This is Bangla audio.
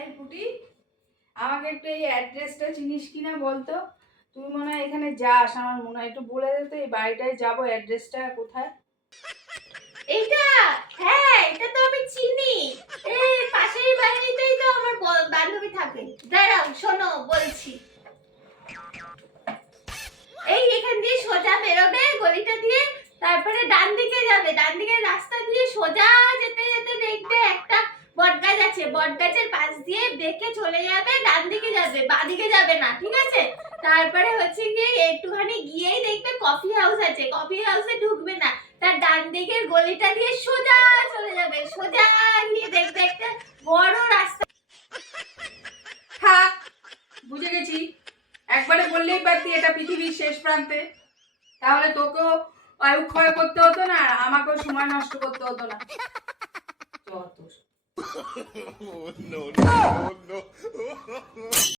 এই পুটি, আমাকে একটু এই অ্যাড্রেসটা চিনিস কিনা বলতো। তুই মনে হয় এখানে যাস, আমার মনে হয় একটু বলে দে তো, এই বাড়িটায় যাবো, অ্যাড্রেসটা কোথায়? এইটা, হ্যাঁ এটা তো আমি চিনি। এই পাশের বাড়িতেই তো আমার বান্ধবী থাকে। দাঁড়াও শোনো বলছি। এই এখান দিয়ে সোজা বেরোবে গলিটা দিয়ে, তারপরে ডান দিকে যাবে, ডান দিকের রাস্তা দিয়ে সোজা যেতে যেতে দেখবে একটা বটগাছ আছে, বটগাছের পাশ দিয়ে বেঁকে চলে যাবে, ডান দিকে যাবে, বাঁ দিকে যাবে না, ঠিক আছে? তারপরে হচ্ছে গিয়ে একটুখানি গিয়েই দেখবে কফি হাউস আছে, কফি হাউসে ঢুকবে না, তার ডান দিকের গলিটা দিয়ে সোজা চলে যাবে, সোজা গিয়ে দেখবে একটা বড় রাস্তা। থাক, বুঝে গেছি। একবারে বললেই পারতি এটা পৃথিবীর শেষ প্রান্তে, তাহলে তোকেও আয়ু ক্ষয় করতে হতো না, আর আমাকেও সময় নষ্ট করতে হতো না। যত